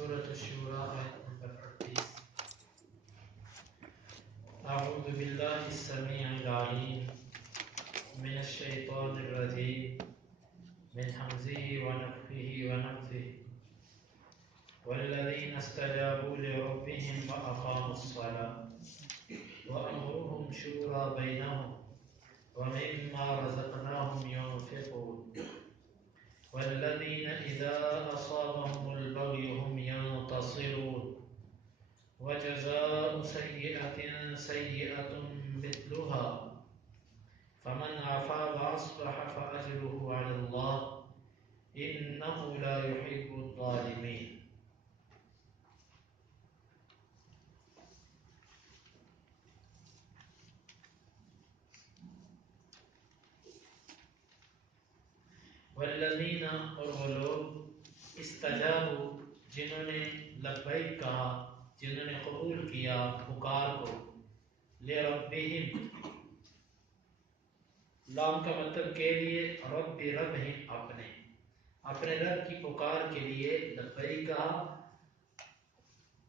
سورة الشورى آیت نمبر 38. اعوذ باللہ السمیع العلیم من الشیطان الرجیم من حمزه ونفخه ونفثه والذین استجابوا لربهم وأقاموا الصلاة وأمرهم شورى بینهم ومما رزقناهم ينفقون والذين إذا أصابهم البغي هم ينتصرون وجزاء سيئة سيئة مثلها فمن عفا وأصلح فأجره على الله إنه لا يحب الظالمين. والذین اور وہ لوگ استجابوا جنہوں نے لبیک کہا، جنہوں نے قبول کیا پکار کو، لربہم لام کا مطلب کے لیے، رب ربہم اپنے رب کی پکار کے لیے لبیک کہا،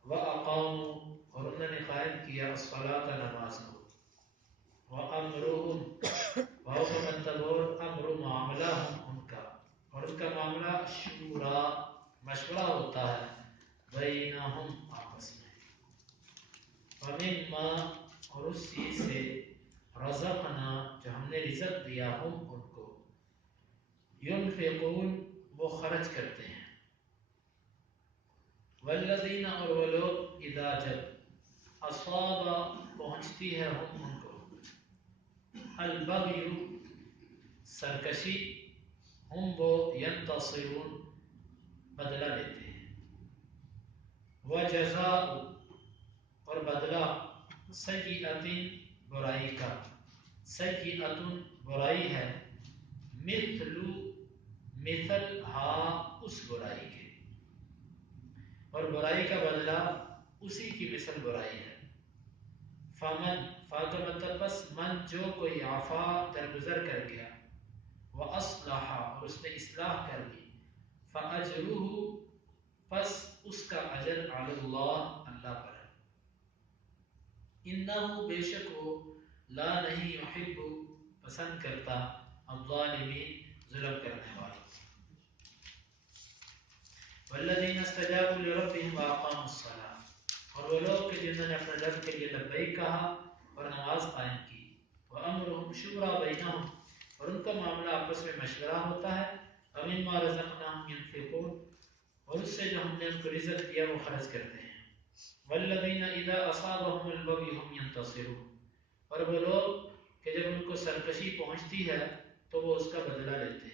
وَأَقَامُوا اور انہوں نے قائم کیا الصلاۃ نماز کو، وَأَمْرُهُمْ واو کا مطلب اور امر معاملہ ان کا، اور ان کا معاملہ شورا مشورہ ہوتا ہے، بینہم آپس میں، وَمِمَّا اور اس چیز سے، رزقنا جو ہم نے رزق دیا ہم ان کو، ينفقون وہ خرچ کرتے ہیں، والذین اور وہ لوگ اذا جب اصاب پہنچتی ہے ہم ان کو، البغی سرکشی، ہم وہ ینتصرون بدلہ لیتے ہیں، وجزاء اور بدلہ، سیئۃ برائی کا، سیئۃ برائی ہے، مثل ہا اس برائی کے، اور برائی کا بدلہ اسی کی مثل برائی ہے، فمن فا کا مطلب بس، من جو کوئی عفا درگزر کر گیا، واصلح اور اس نے اصلاح کر لی، فاجرہ پس اس کا اجر علی اللہ اللہ پر ہے، انہ بے شک وہ، لا نہیں، یحب پسند کرتا، الظالمین ظلم کرنے والوں، والذین استجابوا لربهم واقاموا الصلاة اور وہ لوگ کہ جنہوں نے اپنے رب کے لیے لبیک کہا اور نماز قائم کی، وامرهم شورى بینہم اور ان کا معاملہ آپس میں مشورہ ہوتا ہے، ومما رزقناهم ينفقون اور اس سے جو ہم نے ان کو رزق دیا وہ خرچ کرتے ہیں، والذین اذا اصابهم البغی هم ينتصرون اور وہ لوگ کہ جب ان کو سرکشی پہنچتی ہے تو وہ اس کا بدلہ لیتے ہیں،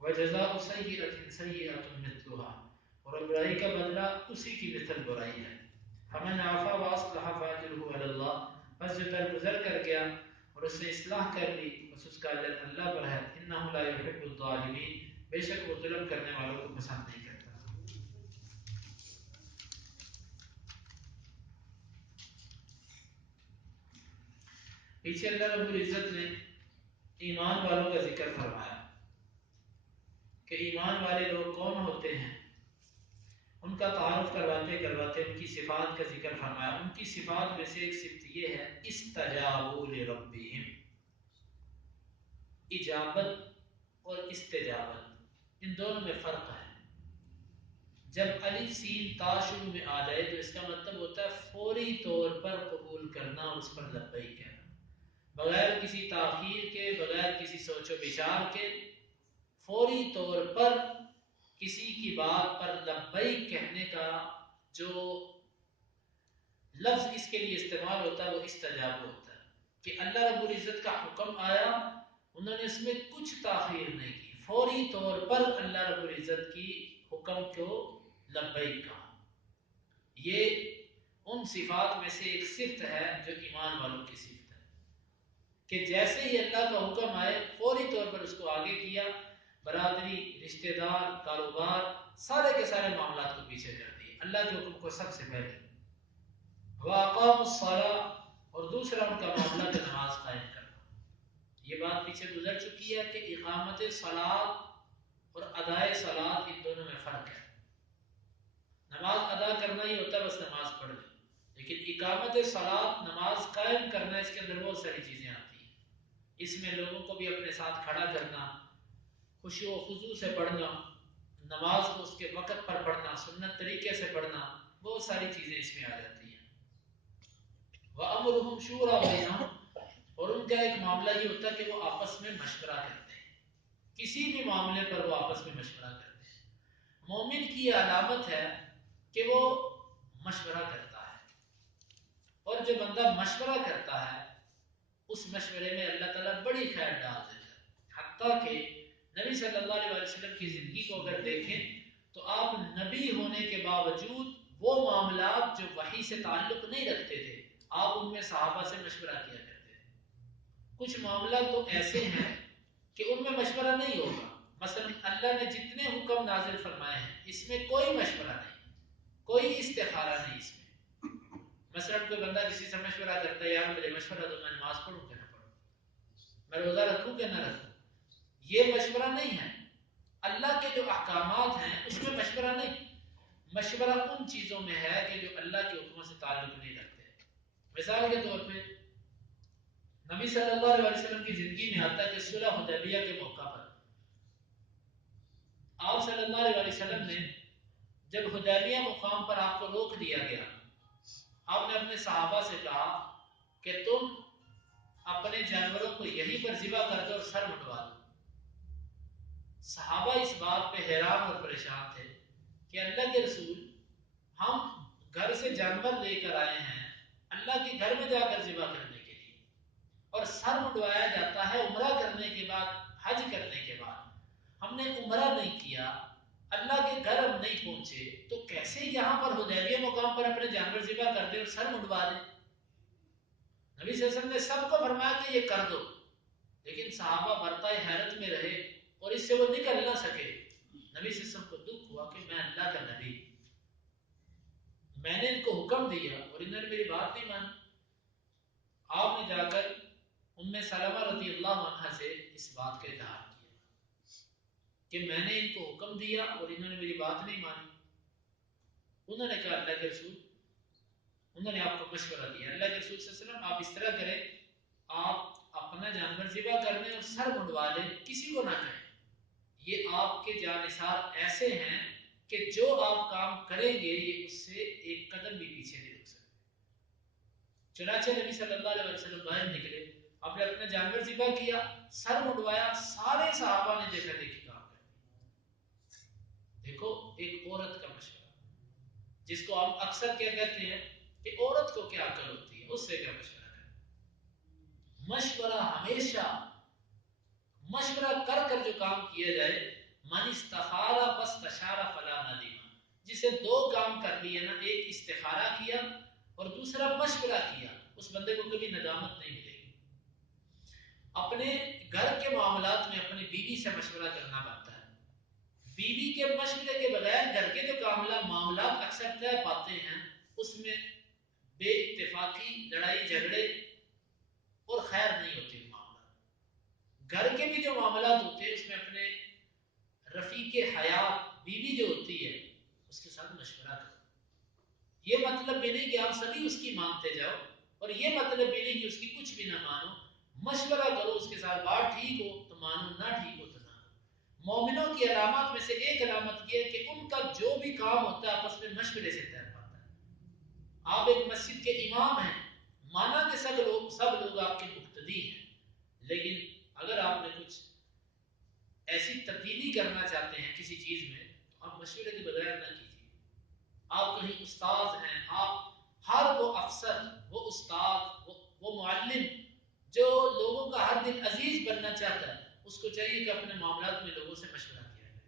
وجزاء سیئۃ سیئۃ مثلها اور برائی کا بدلہ اسی کی مثل برائی ہے، فمن عفا واصلح فاجرہ علی اللہ بس جو درگزر کر گیا اور اس نے اصلاح کر لی بس اس کا اجر اللہ پر ہے، انہ لا یحب الظالمین بے شک وہ ظلم کرنے والوں کو پسند نہیں کرتا۔ پیچھے اللہ رب العزت نے ایمان والوں کا ذکر فرمایا کہ ایمان والے لوگ کون ہوتے ہیں، ان کا تعارف کرواتے ان کی صفات کا ذکر فرمایا، ان کی صفات میں سے ایک صفت یہ ہے استجابوا لربہم، اجابت اور استجابت ان دونوں میں فرق ہے، جب الف سین تا شروع میں آ جائے تو اس کا مطلب ہوتا ہے فوری طور پر قبول کرنا اور اس پر لبیک کہنا، بغیر کسی تاخیر کے، بغیر کسی سوچ و بچار کے، فوری طور پر کسی کی بات پر لبیک کہنے کا جو لفظ اس کے لیے استعمال ہوتا ہے وہ استجاب ہوتا ہے، کہ اللہ رب العزت کا حکم آیا، انہوں نے اس میں کچھ تاخیر نہیں کی، فوری طور پر اللہ رب العزت کی حکم کو لبیک کہا۔ یہ ان صفات میں سے ایک صفت ہے جو ایمان والوں کی صفت ہے، کہ جیسے ہی اللہ کا حکم آئے فوری طور پر اس کو آگے کیا، برادری، رشتہ دار، کاروبار، سارے کے سارے معاملات کو پیچھے کر دیے، اللہ کے حکم کو سب سے پہلے، وَأَقَامُوا الصَّلَاةَ اور دوسرا ان کا معاملہ کہ نماز قائم کرنا، یہ بات پیچھے گزر چکی ہے کہ اقامت صلاۃ اور ادائے صلاۃ ان دونوں میں فرق ہے، نماز بس نماز پڑھ لیں، لیکن اقامت صلاۃ نماز قائم کرنا، اس کے اندر بہت ساری چیزیں آتی ہیں۔ اس میں لوگوں کو بھی اپنے ساتھ کھڑا کرنا، خشوع و خضوع سے پڑھنا، نماز کو اس کے وقت پر پڑھنا، سنت طریقے سے پڑھنا، بہت ساری چیزیں اس میں آ جاتی ہیں۔ وَأَمْرُهُمْ شُورَىٰ بَيْنَهُمْ، اور ان کا ایک معاملہ یہ ہوتا ہے کہ وہ آپس میں مشورہ کرتے ہیں، کسی بھی معاملے پر وہ آپس میں مشورہ کرتے ہیں۔ مومن کی یہ علامت ہے کہ وہ مشورہ کرتا ہے، اور جو بندہ مشورہ کرتا ہے اس مشورے میں اللہ تعالیٰ بڑی خیر ڈال دیتا ہے۔ حتیٰ کہ نبی صلی اللہ علیہ وسلم کی زندگی کو اگر دیکھیں تو آپ نبی ہونے کے باوجود وہ معاملات جو وحی سے تعلق نہیں رکھتے تھے، آپ ان میں صحابہ سے مشورہ کیا کرتے تھے۔ کچھ معاملات تو ایسے ہیں کہ ان میں مشورہ نہیں ہوگا، مثلا اللہ نے جتنے حکم نازل فرمائے ہیں اس میں کوئی مشورہ نہیں، کوئی استخارہ نہیں اس میں۔ مثلا کوئی بندہ کسی سے مشورہ کرتا ہے، یار مجھے مشورہ دو، میں نماز پڑھوں کہ نہ پڑھوں، میں روزہ رکھوں کہ نہ رکھوں، یہ مشورہ نہیں ہے۔ اللہ کے جو احکامات ہیں اس میں مشورہ نہیں، مشورہ ان چیزوں میں ہے کہ جو اللہ کے حکموں سے تعلق نہیں رکھتے۔ مثال کے طور پہ نبی صلی اللہ علیہ وسلم کی زندگی میں آتا ہے کہ صلح حدیبیہ کے موقع پر آپ صلی اللہ علیہ وسلم نے جب حدیبیہ مقام پر آپ کو روک دیا گیا، آپ نے اپنے صحابہ سے کہا کہ تم اپنے جانوروں کو یہیں پر ذبح کر دو اور سر منڈوا دو۔ صحابہ اس بات پہ حیران اور پریشان تھے کہ اللہ کے رسول، ہم گھر سے جانور لے کر آئے ہیں اللہ کے گھر میں جا کر ذبح کرنے کے لیے، اور سر منڈوایا جاتا ہے عمرہ کرنے کے بعد، حج کرنے کے بعد۔ ہم نے عمرہ نہیں کیا، اللہ کے گھر ہم نہیں پہنچے، تو کیسے یہاں پر حدیبیہ مقام پر اپنے جانور ذبح کر دیں اور سر منڈوا دیں؟ نبی صلی اللہ علیہ وسلم نے سب کو فرمایا کہ یہ کر دو، لیکن صحابہ برتائے حیرت میں رہے اور اس سے وہ نکل نہ سکے۔ نبی صلی اللہ علیہ وسلم کو دکھ ہوا کہ میں اللہ کا نبی، میں نے ان کو حکم دیا اور انہوں نے میری بات نہیں مانی۔ آپ نے جا کر ام سلمہ رضی اللہ عنہا سے اس بات کا اظہار کیا کہ میں نے ان کو حکم دیا اور انہوں نے میری بات نہیں مانی۔ انہوں نے کہا اللہ کے رسول، انہوں نے آپ کو مشورہ دیا، اللہ کے رسول صلی اللہ علیہ وسلم آپ اس طرح کریں، آپ اپنا جانور ذبح کر دیں اور سر منڈوا دیں، کسی کو نہ کہیں۔ یہ آپ کے جانثار ایسے ہیں کہ جو آپ کام کریں گے یہ اس سے ایک قدم بھی پیچھے نہیں رک سکتے۔ چنانچہ نبی صلی اللہ علیہ وسلم باہر نکلے، آپ نے اپنا جانور ذبح کیا، سر منڈوایا، سارے صحابہ نے دیکھا دیکھی کام کر دیا۔ دیکھو ایک عورت کا مشورہ، جس کو ہم اکثر کیا کہتے ہیں کہ عورت کو کیا عقل ہوتی ہے، اس سے کیا مشورہ کریں۔ مشورہ ہمیشہ مشورہ کر کر جو کام کیا جائے، من استخار فاستشار فلا ندیم، جسے دو کام کر لیے نا، ایک استخارہ کیا اور دوسرا مشورہ کیا، اس بندے کو کبھی ندامت نہیں ملے گی۔ اپنے گھر کے معاملات میں اپنی بیوی سے مشورہ کرنا بنتا ہے۔ بیوی کے مشورے کے بغیر گھر کے جو معاملات اکثر طے پاتے ہیں اس میں بے اتفاقی، لڑائی جھگڑے اور خیر نہیں ہوتی۔ معاملات گھر کے بھی جو معاملات ہوتے ہیں اس میں اپنے رفیق حیات بیوی جو ہوتی ہے اس کے ساتھ مشورہ کرو۔ یہ مطلب بھی نہیں کہ آپ سبھی اس کی مانتے جاؤ، اور یہ مطلب بھی نہیں کہ اس کی کچھ بھی نہ مانو، مشورہ کرو اس کے ساتھ، بات ٹھیک ہو تو مانو، نہ ٹھیک ہو تو نہ۔ مومنوں کی علامات میں سے ایک علامت یہ ہے کہ ان کا جو بھی کام ہوتا ہے آپس میں مشورے سے طے پاتا ہے۔ آپ ایک مسجد کے امام ہیں، مانا کہ سب لوگ آپ کے مقتدی ہیں، لیکن اگر آپ نے کچھ ایسی تبدیلی کرنا چاہتے ہیں کسی چیز میں تو آپ مشورے کے بغیر نہ کیجیے۔ آپ کہیں استاد ہیں، آپ ہر وہ افسر، وہ استاد، وہ معلم جو لوگوں کا ہر دن عزیز بننا چاہتا ہے، اس کو چاہیے کہ اپنے معاملات میں لوگوں سے مشورہ کیا کرے۔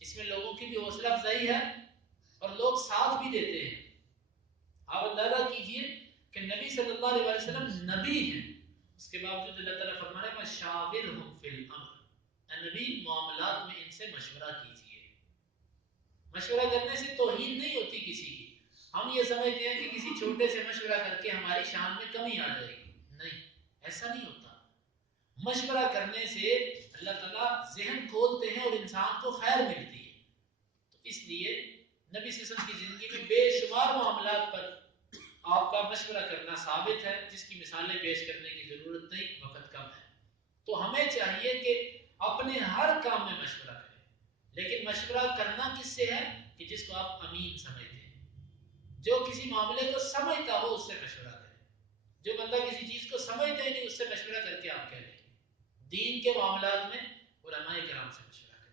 اس میں لوگوں کی بھی حوصلہ افزائی ہے اور لوگ ساتھ بھی دیتے ہیں۔ آپ اندازہ کیجئے کہ نبی صلی اللہ علیہ وسلم نبی ہیں، اس کے باوجود اللہ تعالیٰ فرما رہے ہیں وَشَاوِرْهُمْ فِي الْأَمْرِ، نبی معاملات میں ان سے مشورہ کیجئے۔ مشورہ کرنے سے توہین نہیں ہوتی کسی کی۔ ہم یہ سمجھتے ہیں کہ کسی چھوٹے سے مشورہ کر کے ہماری شان میں کمی آ جائے گی، نہیں، ایسا نہیں ہوتا۔ مشورہ کرنے سے اللہ تعالیٰ ذہن کھولتے ہیں اور انسان کو خیر ملتی ہے۔ تو اس لیے نبی صلی اللہ علیہ وسلم کی زندگی میں بے شمار معاملات پر آپ کا مشورہ کرنا ثابت ہے، جس کی مثالیں پیش کرنے کی ضرورت نہیں، وقت کم ہے۔ تو ہمیں چاہیے کہ اپنے ہر کام میں مشورہ کریں، لیکن مشورہ کرنا کس سے ہے کہ جس کو آپ امین سمجھتے ہیں، جو کسی معاملے کو سمجھتا ہو اس سے مشورہ کریں۔ جو بندہ کسی چیز کو سمجھتا ہی نہیں اس سے مشورہ کر کے آپ کیا لیں گے؟ دین کے معاملات میں علماء کرام سے مشورہ کریں۔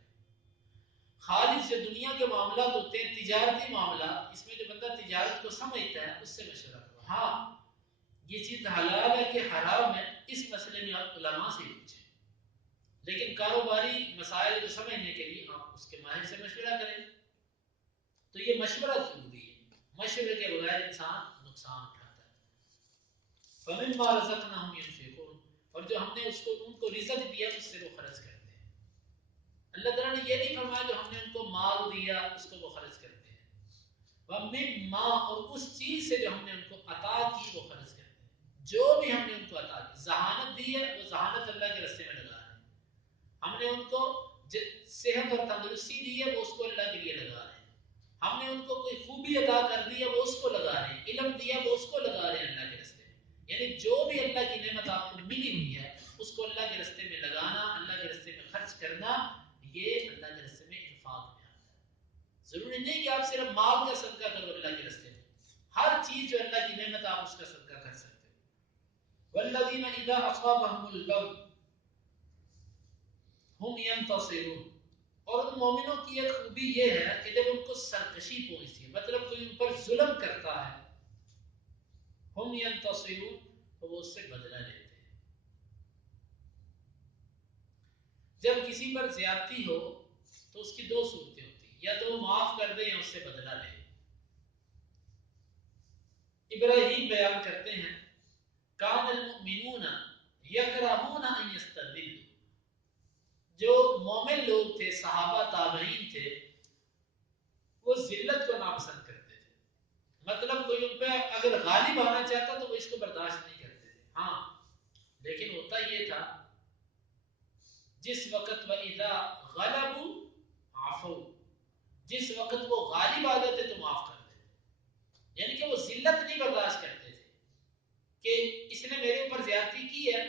خالص جو دنیا کے معاملات ہوتے ہیں، تجارتی معاملات، اس میں جو بندہ تجارت کو سمجھتا ہے اس سے مشورہ کرو۔ ہاں یہ چیز حلال ہے کہ حرام ہے، اس مسئلے میں آپ علماء سے پوچھیں، لیکن کاروباری مسائل کو سمجھنے کے لیے آپ اس کے ماہر سے مشورہ کریں۔ تو یہ مشورہ ضروری ہے، مشورے کے بغیر انسان نقصان اٹھاتا ہے۔ فَمِمَّا رَزَقْنَاهُمْ يُنْفِقُونَ، اور جو ہم نے ان کو رزق دیا اس سے وہ خرچ کرتے ہیں۔ اللہ تعالیٰ نے یہ نہیں فرمایا جو ہم نے ان کو مال دیا اس کو وہ خرچ کرتے ہیں، وَمِمَّا، اور اس چیز سے جو ہم نے ان کو عطا کی وہ خرچ کرتے ہیں۔ جو بھی ہم نے ان کو عطا کی، ذہانت دی ہے وہ ذہانت اللہ کے راستے میں لگا رہے ہیں۔ ہم نے ان کو صحت اور تندرستی دی ہے وہ اس کو اللہ کے لیے لگا رہے ہیں۔ ہم نے ان کو کوئی خوبی عطا کر دی ہے وہ اس کو لگا رہے ہیں، علم دیا وہ اس کو لگا رہے ہیں اللہ کے راستے میں۔ یعنی جو بھی اللہ کی نعمت آپ کو ملی ہوئی ہے اس کو اللہ کے راستے میں لگانا، اللہ کے راستے میں خرچ کرنا، یہ اللہ کے راستے میں انفاق میں آتا ہے۔ ضروری نہیں کہ آپ صرف مال کا صدقہ کرو اللہ کے راستے میں، ہر چیز جو اللہ کی نعمت آپ اس کا صدقہ کر سکتے ہو۔ والذین اذا اصابهم البغی ہم ینتصرون، اور ان مومنوں کی ایک خوبی یہ ہے کہ جب ان کو سرکشی پہنچتی ہے، مطلب کوئی ان پر ظلم کرتا ہے، ہم ینتصرون، تو وہ اس سے بدلہ لیتے ہیں۔ جب کسی پر زیادتی ہو تو اس کی دو صورتیں ہوتی ہیں، یا تو وہ معاف کر دے یا اس سے بدلہ لے۔ ابراہیم بیان کرتے ہیں کان المؤمنون یکرہون ان یستذلوا، جو مومن لوگ تھے، صحابہ تابعین تھے، وہ ذلت کو ناپسند کرتے تھے۔ مطلب کوئی ان پہ اگر غالب آنا چاہتا تو وہ اس کو برداشت نہیں کرتے تھے۔ ہاں لیکن ہوتا یہ تھا جس وقت وَإِذَا غَلَبُوا عَفَوْا، جس وقت وہ غالب آ جاتے تو معاف کر دیتے، یعنی کہ وہ ذلت نہیں برداشت کرتے تھے کہ اس نے میرے اوپر زیادتی کی ہے،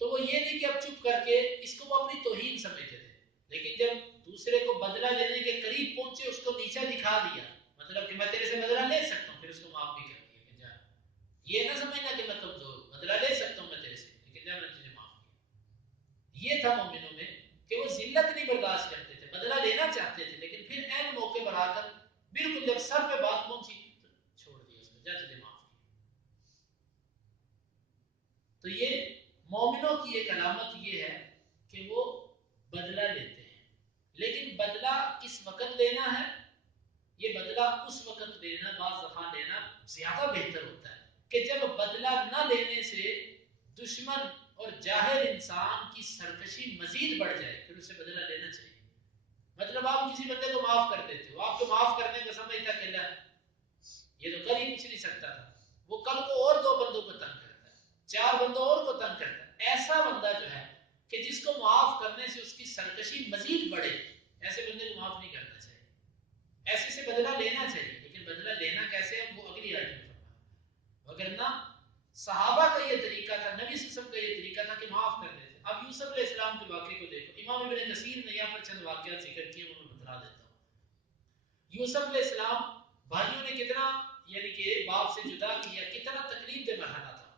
تو وہ یہ نہیں کہ اب چپ کر کے اس کو وہ اپنی توہین سمجھتے تھے، لیکن جب دوسرے کو بدلہ لینے کے قریب پہنچے اس کو نیچا دکھا دیا، مطلب کہ میں تیرے سے بدلہ لے سکتا ہوں، پھر اس کو معاف بھی کر دیا کہ جا، یہ نہ سمجھنا کہ میں کمزور، بدلہ لے سکتا ہوں میں تیرے سے، لیکن جا میں تجھے معاف کیا۔ یہ تھا مومنوں میں کہ وہ ذلت نہیں برداشت کرتے تھے، بدلہ لینا چاہتے تھے، لیکن پھر عین موقع پر آ کر بالکل جب سر پہ بات پہنچی تو چھوڑ دیا اس کو، جا تجھے معاف کیا۔ تو یہ مومنوں کی ایک علامت یہ ہے کہ وہ بدلہ لیتے ہیں، لیکن بدلہ کس وقت لینا ہے؟ یہ بدلہ اس وقت لینا، بعض دفعہ لینا زیادہ بہتر ہوتا ہے کہ جب بدلہ نہ لینے سے دشمن اور جاہل انسان کی سرکشی مزید بڑھ جائے، پھر اسے بدلہ لینا چاہیے۔ مطلب آپ کسی بندے کو معاف کر دیتے ہو، آپ کو معاف کرنے کا سمجھتا کہ اللہ یہ تو کل ہی کچھ نہیں سکتا تھا، وہ کل کو اور دو بندوں کو تنگ کرتا ہے، چار بندوں اور کو تنگ کرتا ہے۔ ایسا بندہ جو ہے کہ جس کو معاف کرنے سے اس کی سرکشی مزید بڑھے، ایسے بندے کو معاف نہیں کرنا چاہیے، ایسے سے بدلہ لینا چاہیے، لیکن بدلہ لینا کیسے ہے وہ اگلی آیت میں فرمایا۔ وگرنہ صحابہ کا یہ طریقہ تھا، نبی صلی اللہ علیہ وسلم کا یہ طریقہ تھا کہ معاف کر دیتے۔ اب یوسف علیہ السلام کے واقعے کو دیکھو، امام ابن کثیر نے یہاں پر چند واقعات ذکر کیے، وہ میں بتلا دیتا ہوں۔ یوسف علیہ السلام بھائیوں نے کتنا یعنی کہ باپ سے جدا کیا، کتنا تکلیف دہ مرحلہ تھا،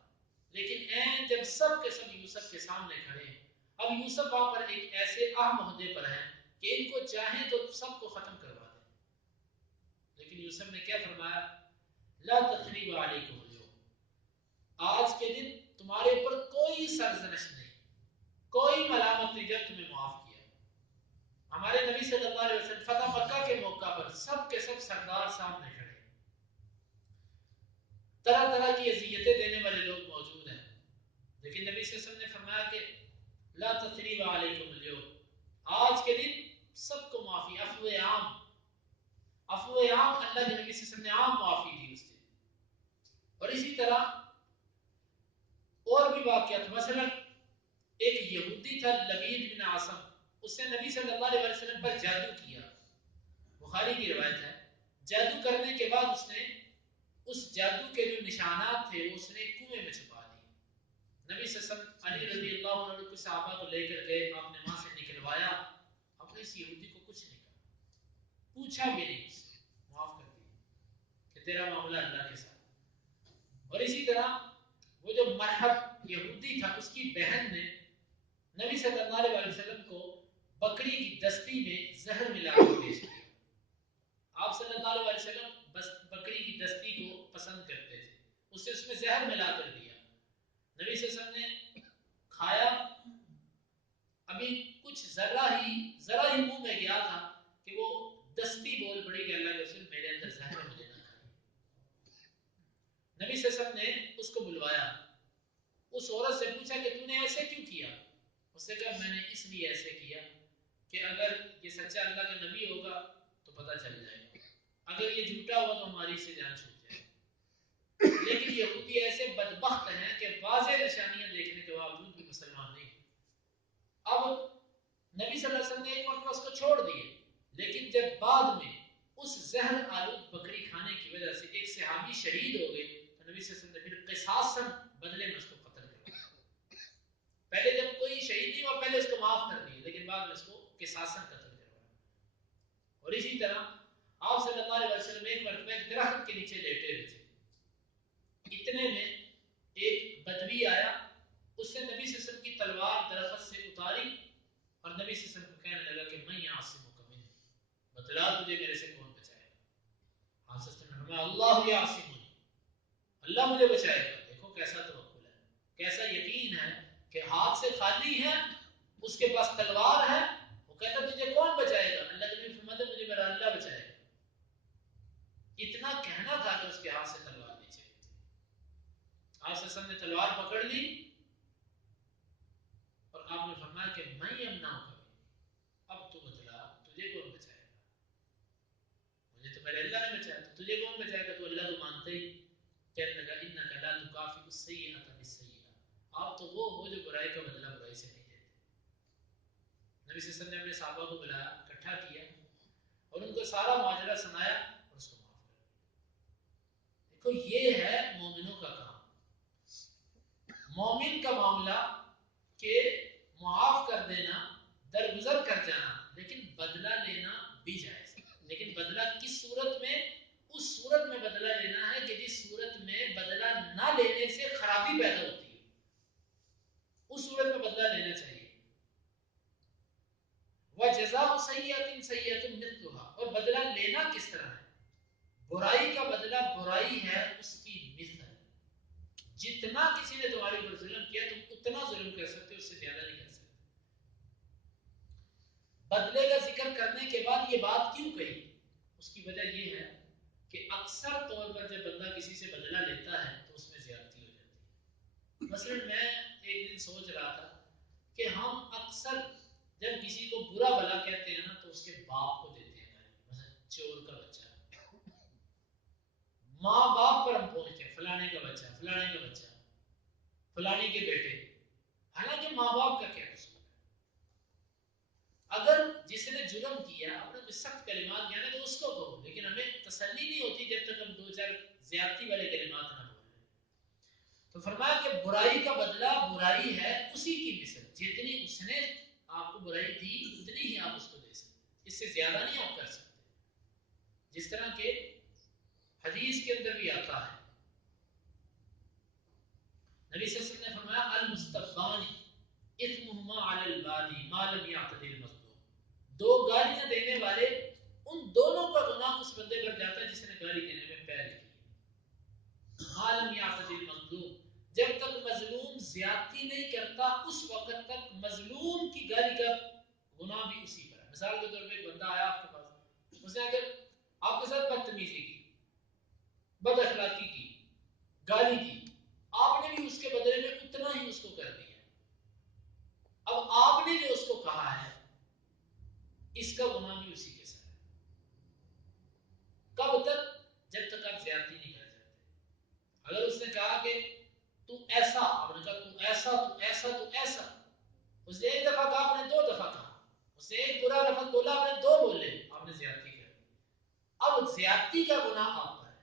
لیکن این جب سب کے سب یوسف کے سامنے کھڑے ہیں، اب یوسف وہاں پر ایک ایسے اہم عہدے پر ہیں کہ ان کو چاہیں تو سب کو ختم کروا دیں، لیکن یوسف نے کیا فرمایا؟ لا تثریب علیکم اليوم، آج کے دن تمہارے اوپر کوئی سرزنش نہیں، کوئی ملامت نہیں، جب تمہیں معاف کیا۔ ہمارے نبی صلی اللہ علیہ وسلم فتح مکہ کے موقع پر سب کے سب سردار سامنے کھڑے، طرح طرح کی اذیتیں دینے والے لوگ موجود ہیں، لیکن نبی صلی اللہ علیہ وسلم نے فرمایا کہ لا تثریب علیکم اليوم، آج کے دن سب کو معافی، عفو عام، عفو عام، اللہ کے نبی صلی اللہ علیہ وسلم نے عام معافی دی اس دن۔ اور اسی طرح اور بھی واقعات، مثلا ایک یہودی تھا لبید بن عاصم، اس نے نبی صلی اللہ علیہ وسلم پر جادو کیا، وہ بخاری کی روایت ہے، جادو کرنے کے بعد اس نے اس جادو کے جو نشانات تھے وہ اس نے کنویں میں چھپا دیے۔ نبی صلی اللہ علیہ وسلم علی رضی اللہ عنہ کے صحابہ کو لے کر گئے، آپ نے وہاں سے نکلوایا، اپنے اس یہودی کو کچھ نہیں کہا، پوچھا بھی نہیں، اس سے معاف کر دیا کہ تیرا معاملہ اللہ کے ساتھ۔ اور اسی طرح وہ جو مرحب یہودی تھا، اس کی بہن نے نبی صلی اللہ علیہ وسلم کو بکری کی دستی میں زہر ملا کر پیش کیا۔ آپ صلی اللہ علیہ وسلم بس بکری کی دستی کو پسند کرتے تھے، اس میں زہر ملا کر دیا، نبی صلی اللہ علیہ وسلم نے کھایا، ابھی کچھ ذرا ہی منہ میں گیا تھا کہ وہ دستی بول پڑی کہ اللہ کے رسول میرے اندر زہر ہے، مجھے نہ کھائیں۔ نبی صلی اللہ علیہ وسلم نے اس کو بلوایا، اس عورت سے پوچھا کہ تو نے ایسے کیوں کیا؟ اس نے کہا میں نے اس لیے ایسے کیا کہ اگر یہ سچا اللہ کا نبی ہوگا تو پتہ چل جائے گا، اگر یہ جھوٹا ہوا تو ہماری سے جان چھوٹ جائے گی۔ لیکن یہودی ایسے بدبخت ہیں کہ واضح نشانیاں دیکھنے کے باوجود بھی مسلمان نہیں۔ اب نبی صلی اللہ علیہ وسلم نے ایک مرتبہ اس کو چھوڑ دیے، لیکن جب بعد میں اس زہر آلود بکری کھانے کی وجہ سے ایک صحابی شہید ہو گئے تو نبی صلی اللہ علیہ وسلم نے پھر قصاصاً بدلے میں اس کو قتل کر دیا۔ پہلے جب کوئی شہید نہیں ہوا پہلے اس کو معاف کر دیا، لیکن بعد میں اس کو قصاصاً قتل کروایا۔ اور اسی طرح آپ صلی اللہ علیہ وسلم ایک مرتبہ ایک درخت کے نیچے لیٹے ہوئے تھے، اتنے میں ایک بدوی آیا، اس نے نبی صلی اللہ علیہ وسلم کی تلوار درخت سے اتاری اور نبی صلی اللہ علیہ وسلم کو کہنے لگا کہ میں یعصمک منی، بتلا تجھے میرے سے کون بچائے گا؟ آپ صلی اللہ علیہ وسلم نے فرمایا اللہ یعصمنی، اللہ مجھے بچائے گا۔ دیکھو کیسا توکل ہے، کیسا یقین ہے کہ ہاتھ سے خالی ہے، اس کے پاس تلوار ہے، وہ کہتا تجھے کون بچائے گا؟ اللہ کے نبی فرماتے مجھے میرا اللہ بچائے گا۔ اتنا کہنا تھا کہ اس کے ہاتھ سے تلوار نیچے گئی تھی۔ آپ صلی اللہ علیہ وسلم نے تلوار پکڑ لی اور آپ نے فرمایا کہ میں یمنعک منی، اب تو بتلا تجھے کون بچائے گا؟ مجھے تو میرے اللہ نے بچایا، تو تجھے کون بچائے گا؟ تو اللہ تو مانتے ہی، کہنے لگا انک لا تکافئ السیئۃ بالسیئۃ، آپ تو وہ ہو جو برائی کا بدلہ برائی سے نہیں دیتے۔ نبی صلی اللہ علیہ وسلم نے اپنے صحابہ کو بلایا، اکٹھا کیا اور ان کو سارا ماجرا سنایا اور اس کو معاف کر دیا۔ دیکھو یہ ہے مومنوں کا کام، مومن کا معاملہ کہ معاف کر دینا، درگزر کر جانا، لیکن بدلہ لینا بھی جائز ہے۔ لیکن بدلہ کس صورت میں؟ اس صورت میں بدلہ لینا ہے کہ جس صورت میں بدلہ نہ لینے سے خرابی پیدا ہوتی ہے، اس صورت میں بدلہ لینا چاہیے۔ وَجَزَاءُ سَيِّئَةٍ سَيِّئَةٌ مِثْلُهَا، اور بدلہ لینا کس طرح ہے؟ برائی کا بدلہ برائی ہے اس کی مثل، جتنا کسی نے تمہارے اوپر ظلم کیا تم اتنا ظلم کر سکتے ہو، اس سے زیادہ نہیں کر سکتے۔ بدلے کا ذکر کرنے کے بعد یہ بات کیوں کہی؟ اس کی وجہ یہ ہے کہ اکثر طور پر جب بندہ کسی سے بدلہ لیتا ہے تو اس میں زیادتی ہو جاتی ہے۔ مثلا میں ایک دن سوچ رہا تھا کہ ہم اکثر جب کسی کو برا بھلا کہتے ہیں نا تو اس کے باپ کو دیتے ہیں گالی، مثلا چور کا بچہ، ماں باپ پر ہم پہنچتے ہیں فلانے کا بچہ، فلانے کا بچہ، فلانی کے بیٹے، حالانکہ ماں باپ کا کیا قصور ہے؟ اگر جس نے جرم کیا اپنے کو سخت کلمات کہنا تو اس کو کہو، لیکن ہمیں تسلی نہیں ہوتی جب تک ہم دو چار زیادتی والے کلمات نہ بول رہے۔ تو فرمایا کہ برائی کا بدلہ برائی ہے اسی کی مثل، جتنی اس نے آپ کو برائی دی اتنی ہی آپ اس کو دے سکتے، اس سے زیادہ نہیں آپ کر سکتے۔ جس طرح کہ حدیث کے اندر بھی آتا ہے، نبی صلی اللہ علیہ وسلم نے فرمایا المستبان اثمهما علی البادی ما لم یعتد المظلوم، دو گالیاں دینے والے ان دونوں کا گناہ اس بندے پر جاتا ہے جس نے گالی دینے میں پہل کی، ما لم یعتد المظلوم، جب تک مظلوم زیادتی نہیں کرتا اس وقت تک مظلوم کی گالی کا گناہ بھی اسی پر ہے۔ مثال کے طور پہ ایک بندہ آیا آپ کے پاس، اس نے اگر آپ کے ساتھ بدتمیزی کی، بد اخلاقی کی، گالی دی، آپ نے بھی اس کے بدلے میں اتنا ہی اس کو کر دیا۔ اب آپ نے جو اس کو کہا ہے اس کا گناہ بھی اسی کے ساتھ ہے۔ کب تک؟ جب تک آپ زیادتی نہیں کر جاتے۔ اگر اس نے کہا کہ تو ایسا، آپ نے کہا تو ایسا تو ایسا تو ایسا، اس نے ایک دفعہ کہا آپ نے دو دفعہ کہا، اس نے ایک برا لفظ بولا آپ نے دو بولے، آپ نے زیادتی کر دی۔ وقت زیادتی کا گناہ آپ پر ہے.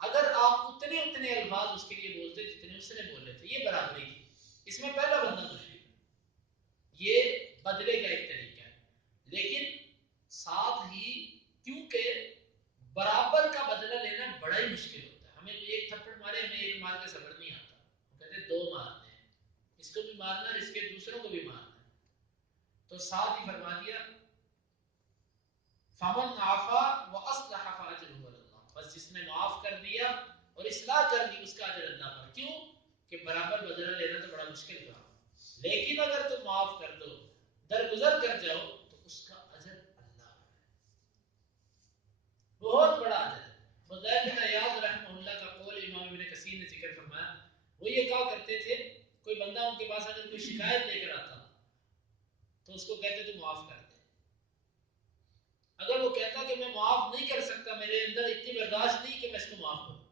اگر آپ اتنے الفاظ اس کے لیے بولتے جتنے اس نے بولے تھے، یہ برابری کی. اس میں پہلا بندہ مشکل ہے، یہ بدلے کا ایک طریقہ ہے. لیکن ساتھ ہی کیونکہ برابر کا بدلہ لینا بڑا ہی مشکل ہوتا ہے. ہمیں کوئی ایک تھپڑ مارے، ہمیں ایک مار کے صبر نہیں آتا. وہ کہتے ہیں 2 مارنے ہیں، اس کو بھی مارنا ہے، اس کے دوسروں کو بھی مارنا ہے. تو ساتھ ہی فرما دیا فمن عفا واصلح فاجره على الله، بس جس نے معاف کر دیا اور اصلاح کر دی اس کا اجر اللہ پر. کیوں کہ برابر بدلہ لینا تو بڑا مشکل کام ہے. لیکن اگر تم معاف کر دو، درگزر کر جاؤ، تو اس کا اجر اللہ پر ہے، بہت بڑا اجر ہے. فضیل بن عیاض رحمہ اللہ کا قول امام ابن کثیر نے ذکر فرمایا، وہ یہ کہا کرتے تھے کوئی بندہ ان کے پاس اگر کوئی شکایت لے کر آتا تو اس کو کہتے تو معاف کر دے. اگر وہ کہتا کہ میں معاف نہیں کر سکتا، میرے اندر اتنی برداشت نہیں کہ میں اس کو معاف کروں،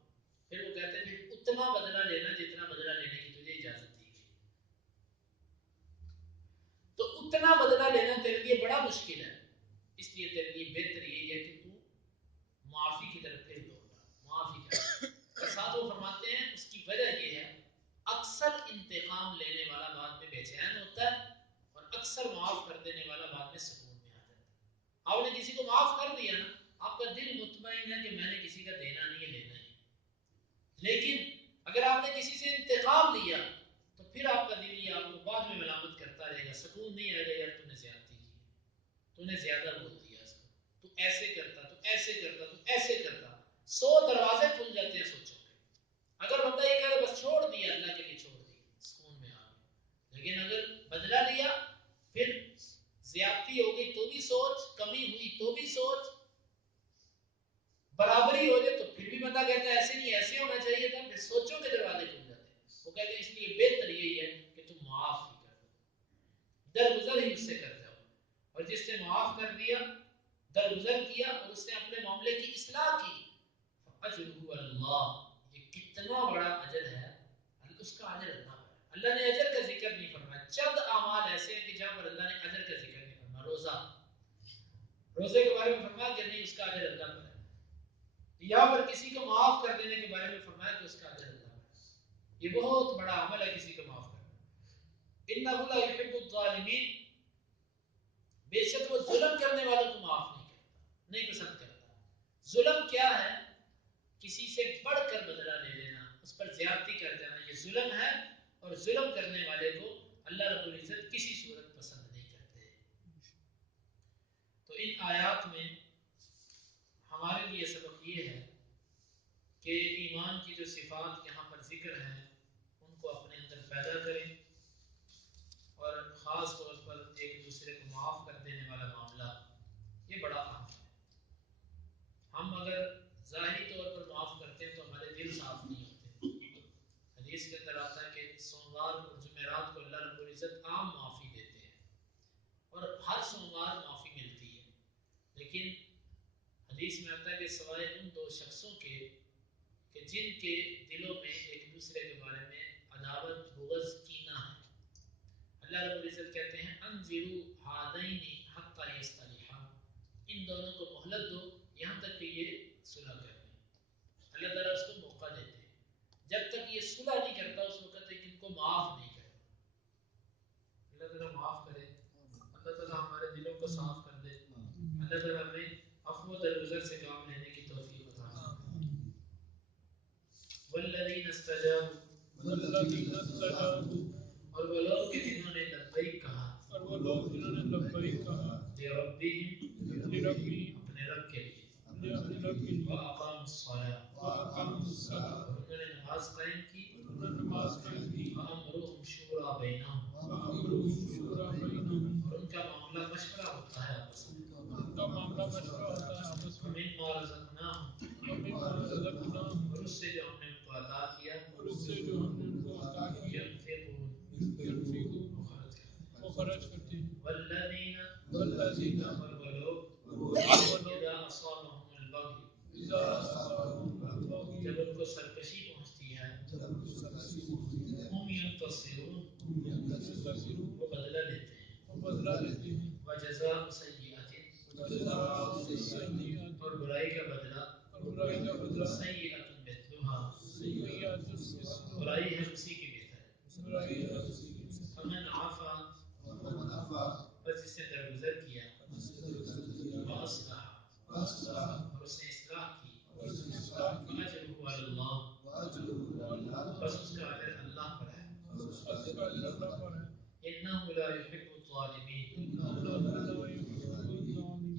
پھر وہ کہتے ہیں کہ اتنا بدلہ لینا جتنا بدلہ لینے کی تجھے اجازت دی گئی. تو اتنا بدلہ لینا تیرے لیے بڑا مشکل ہے، اس لیے تیرے لیے بہتر یہی ہے کہ تو معافی کی طرف پھر دوڑ، معافی کر. ساتھ وہ فرماتے ہیں اس کی وجہ یہ ہے اکثر انتقام لینے والا بعد میں بے چین ہوتا ہے اور اکثر معاف کر دینے والا بعد میں سکون میں آ جاتا ہے. آپ نے کسی کو معاف کر دیا نا، آپ کا دل مطمئن ہے کہ میں نے کسی کا دینا نہیں ہے، لینا ہی. لیکن اگر آپ نے کسی سے انتقام لیا تو پھر آپ کا دل یہ آپ کو بعد میں ملامت کرتا رہے گا، سکون نہیں آئے گا، یار تو نے زیادتی کی، تو نے زیادہ بول دیا اس کو، تو ایسے کرتا، تو ایسے کرتا، تو ایسے کرتا. 100 دروازے کھل جاتے ہیں سوچوں کے. اگر بندہ یہ کہے بس چھوڑ دیا، اللہ کے لیے چھوڑ دیا، سکون میں آ گیا. لیکن اگر بدلہ لیا، پھر زیادتی ہوگی تو بھی سوچ، کمی ہوئی تو بھی سوچ، برابری ہو جائے تو پھر بھی بندہ کہتا ہے ایسے نہیں، ایسے ہونا چاہیے تھا. پھر سوچوں کے دروازے کھل جاتے ہیں. وہ کہتے ہیں اس لیے بہتر یہی ہے کہ تم معاف ہی کر دو، درگزر ہی اس سے کر جاؤ. اور جس نے معاف کر دیا، درگزر کیا اور اس نے اپنے معاملے کی اصلاح کی، فاجرہ اللہ، یہ کتنا بڑا اجر ہے، اس کا اجر اللہ پر ہے. اللہ نے اجر کا ذکر نہیں فرمایا. چند اعمال ایسے ہیں کہ جہاں پر اللہ نے اجر کا ذکر نہیں فرمایا. روزے کے بارے میں فرمایا کہ نہیں، اس کا اجر اللہ پر ہے. یہاں پر کسی کو معاف کر دینے کے بارے میں فرمایا کہ اس کا اجر اللہ پر ہے. یہ بہت بڑا عمل ہے کسی کو معاف کرنا. انہ لا یحب الظالمین، بے شک وہ ظلم کرنے والوں کو معاف نہیں کرتا، نہیں پسند کرتا. ظلم کیا ہے؟ کسی سے بڑھ کر بدلہ لے لینا، اس پر زیادتی کر جانا، یہ ظلم ہے. اور ظلم کرنے والے کو اللہ رب العزت کسی صورت پسند نہیں کرتے. تو ان آیات میں ہمارے لیے سبق یہ ہے کہ ایمان کی جو صفات یہاں پر ذکر ہیں ان کو اپنے اندر پیدا کریں، اور خاص طور پر ایک دوسرے کو معاف کر دینے والا معاملہ یہ بڑا اہم ہے. ہم اگر ظاہری طور پر معاف کرتے ہیں تو ہمارے دل صاف نہیں ہوتے. حدیث کے اندر آتا ہے کہ سوموار اور جمعرات کو اللہ رب العزت عام معافی دیتے ہیں، اور ہر سوموار معافی ملتی ہے. لیکن حدیث میں آتا ہے کہ سوائے ان 2 شخصوں کے کہ جن کے دلوں میں ایک دوسرے کے بارے میں عداوت، بغض، کینہ ہے. اللہ رب العزت کہتے ہیں انذروا ہذین حتی یصطلحا، ان دونوں کو مہلت دو یہاں تک کہ یہ صلح کر لیں. اللہ تعالیٰ اس کو موقع دیتے ہیں. جب تک یہ صلح نہیں کرتا اس وقت تک ان کو معاف نہیں کرتا. اللہ تعالیٰ معاف کرے، اللہ تعالیٰ ہمارے دلوں کو صاف کر دے. اللہ تعالیٰ ہمیں عفو و درگزر سے کام لینے کی توفیق عطا فرمائے. والذین استجابوا، اور وہ لوگ کہ جنہوں نے لبیک کہا، لربہم، اپنے رب کے لیے، وأقاموا الصلاة، اور انہوں نے نماز قائم کی، وأمرهم شورى بینہم، اور ان کا معاملہ مشورہ ہوتا ہے آپس میں. ومما رزقناہم، اور اس سے جو ہم نے ان کو عطا کیا، ينفقون، وہ خرچ کرتے ہیں. والذین، اور وہ لوگ، اذا اصابهم البغی، جب ان کو سرکشی پہنچتی ہے، ہم ینتصرون، وہ بدلہ لیتے ہیں. وجزاء سیئۃ، اور برائی کا بدلہ سیئۃ مثلھا، برائی ہے اسی کی مثل. فمن عفا، بس جس نے درگزر کیا، واصلح، اور اس نے اصلاح کی، فاجرہ علی اللہ، بس اس کا اجر اللہ پر ہے. انہ لا یحب الظالمین،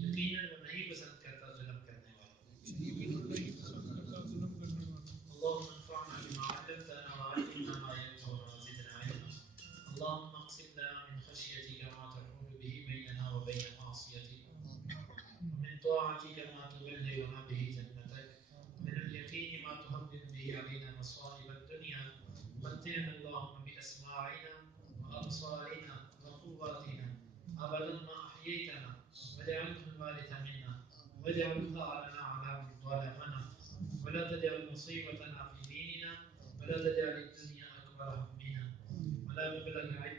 یقیناً وہ نہیں پسند کرتا ظلم کرنے والوں. اللهم انفعنا بما علمتنا وعلمنا ما ينفعنا وزدنا علما. اللهم اقسم لنا من خشيتك ما تحول به بيننا وبين معصيتك، ومن طاعتك ما تبلغنا به جنتك، من اليقين ما تهون به علينا مصائب الدنيا. متعنا اللهم بأسماعنا وأبصارنا وقواتنا أبدا ما أحييتنا، واجعله الوارث منا، واجعل ثأرنا على من ظلمنا، ولا تجعل مصيبتنا في ديننا، ولا تجعل الدنيا أكبر همنا ولا مبلغ علمنا